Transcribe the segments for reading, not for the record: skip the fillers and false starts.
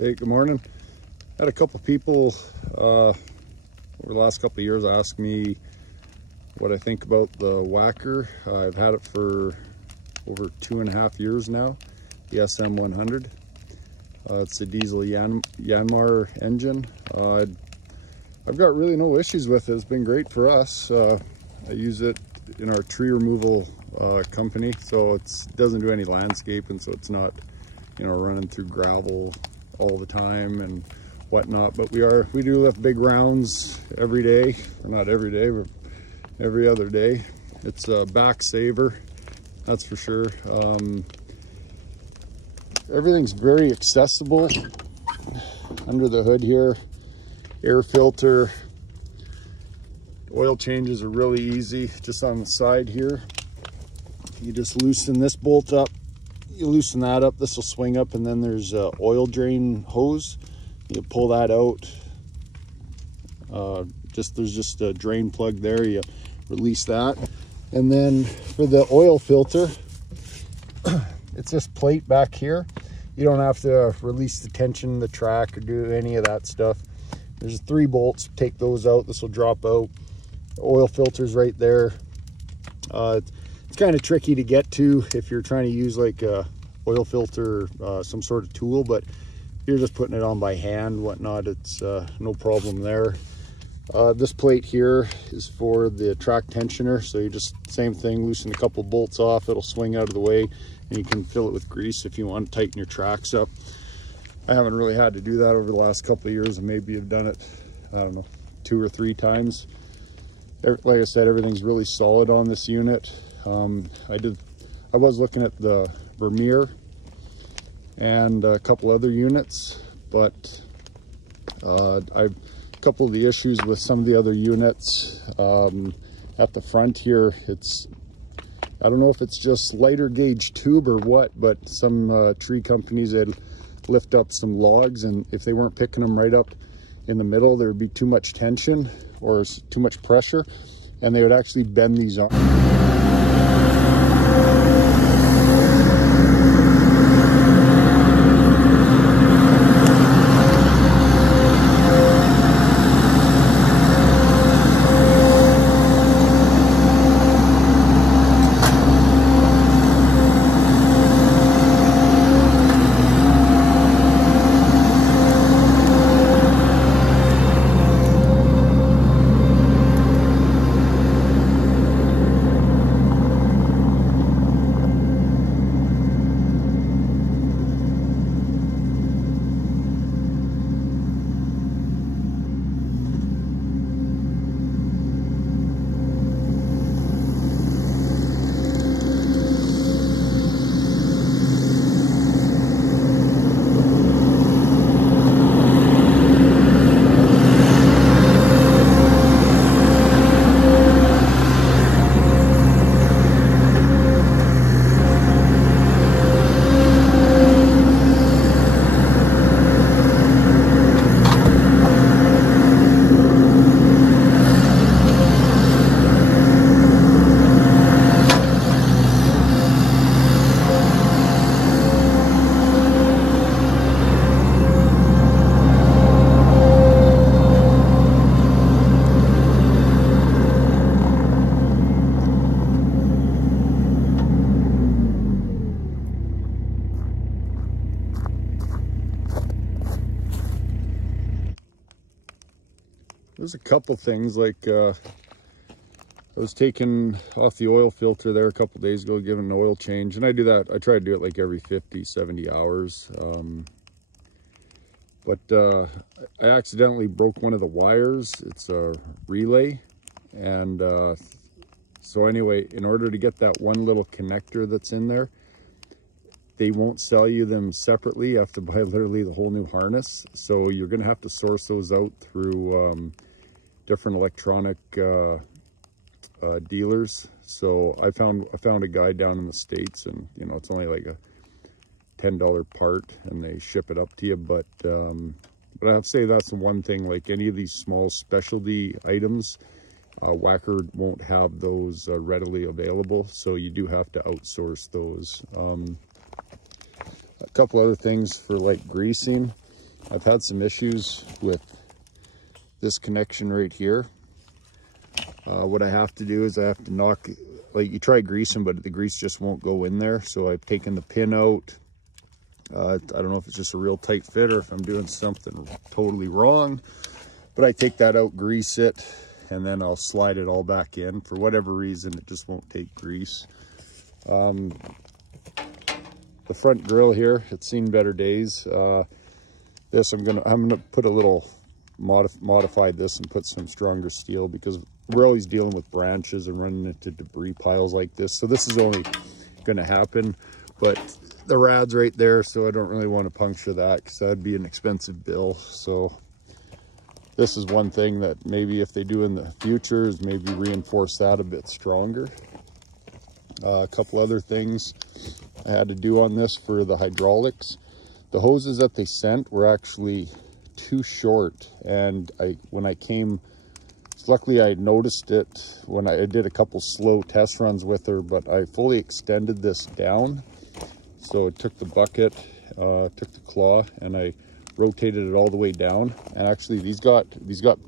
Hey, good morning. Had a couple people over the last couple of years ask me what I think about the Wacker. I've had it for over 2.5 years now, the SM100. It's a diesel Yanmar engine. I've got really no issues with it. It's been great for us. I use it in our tree removal company, so it doesn't do any landscaping, so it's not, you know, running through gravel all the time and whatnot. But we do lift big rounds every day, or not every day, but every other day. It's a back saver, that's for sure. Everything's very accessible under the hood here. Air filter, oil changes are really easy just on the side here. You just loosen this bolt up, you loosen that up, this will swing up, and then there's a oil drain hose. You pull that out. There's just a drain plug there. You release that, and then for the oil filter, it's this plate back here. You don't have to release the tension in the track or do any of that stuff. There's 3 bolts. Take those out. This will drop out. The oil filter's right there. It's kind of tricky to get to if you're trying to use like a oil filter, some sort of tool, but if you're just putting it on by hand, whatnot, it's no problem there. This plate here is for the track tensioner, so you just, same thing, loosen a couple bolts off, it'll swing out of the way, and you can fill it with grease if you want to tighten your tracks up. I haven't really had to do that over the last couple of years, and maybe I've done it, I don't know, 2 or 3 times. Like I said, everything's really solid on this unit. I was looking at the Vermeer and a couple other units, but a couple of the issues with some of the other units at the front here, I don't know if it's just lighter gauge tube or what, but some tree companies, they'd lift up some logs, and if they weren't picking them right up in the middle, there would be too much tension or too much pressure, and they would actually bend these on. There's a couple things, like I was taking off the oil filter there a couple days ago, giving an oil change, and I do that. I try to do it like every 50-70 hours. But I accidentally broke one of the wires. It's a relay, and so anyway, in order to get that one little connector that's in there, they won't sell you them separately. You have to buy literally the whole new harness. So you're gonna have to source those out through different electronic dealers. So I found a guy down in the States, and you know, it's only like a $10 part, and they ship it up to you. But I have to say, that's the one thing, like any of these small specialty items, Wacker won't have those readily available, so you do have to outsource those. A couple other things for like greasing. I've had some issues with this connection right here. What I have to do is I have to knock, like you try greasing, but the grease just won't go in there. So I've taken the pin out. I don't know if it's just a real tight fit or if I'm doing something totally wrong, but I take that out, grease it, and then I'll slide it all back in. For whatever reason, it just won't take grease. The front grille here, it's seen better days. This I'm gonna put a little modify this and put some stronger steel, because we're always dealing with branches and running into debris piles like this. So this is only gonna happen, but the rad's right there, so I don't really want to puncture that because that'd be an expensive bill. So this is one thing that maybe if they do in the future is maybe reinforce that a bit stronger. A couple other things I had to do on this for the hydraulics. The hoses that they sent were actually too short, and when I came, luckily I noticed it when I did a couple slow test runs with her, but I fully extended this down. So it took the bucket, took the claw, and I rotated it all the way down. And actually these got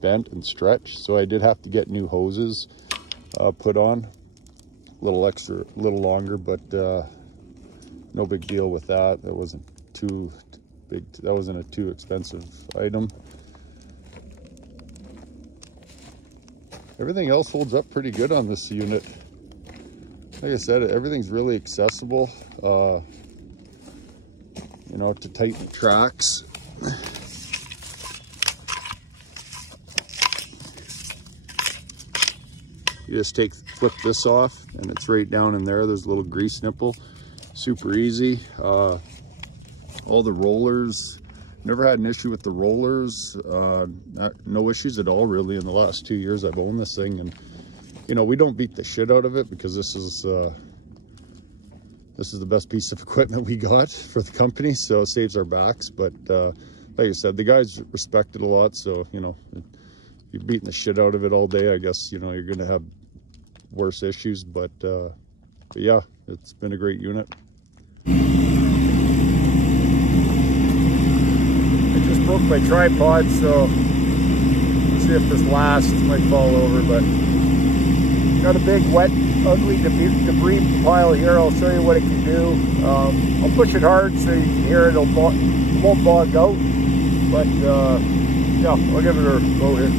bent and stretched, so I did have to get new hoses put on. A little longer, but no big deal with that. That wasn't too big. That wasn't a too expensive item. Everything else holds up pretty good on this unit. Like I said, everything's really accessible. You know, to tighten tracks. You just flip this off and it's right down in there. There's a little grease nipple, super easy. All the rollers, never had an issue with the rollers. No issues at all really in the last 2 years I've owned this thing. And you know, we don't beat the shit out of it because this is the best piece of equipment we got for the company, so it saves our backs. But like I said, the guys respect it a lot, so you know, if you're beating the shit out of it all day, I guess, you know, you're gonna have worse issues. But yeah, it's been a great unit. I just broke my tripod, so let's see if this lasts. It might fall over, but got a big wet ugly debris pile here. I'll show you what it can do. I'll push it hard so you can hear it. It won't bog out, but yeah, I'll give it a go here.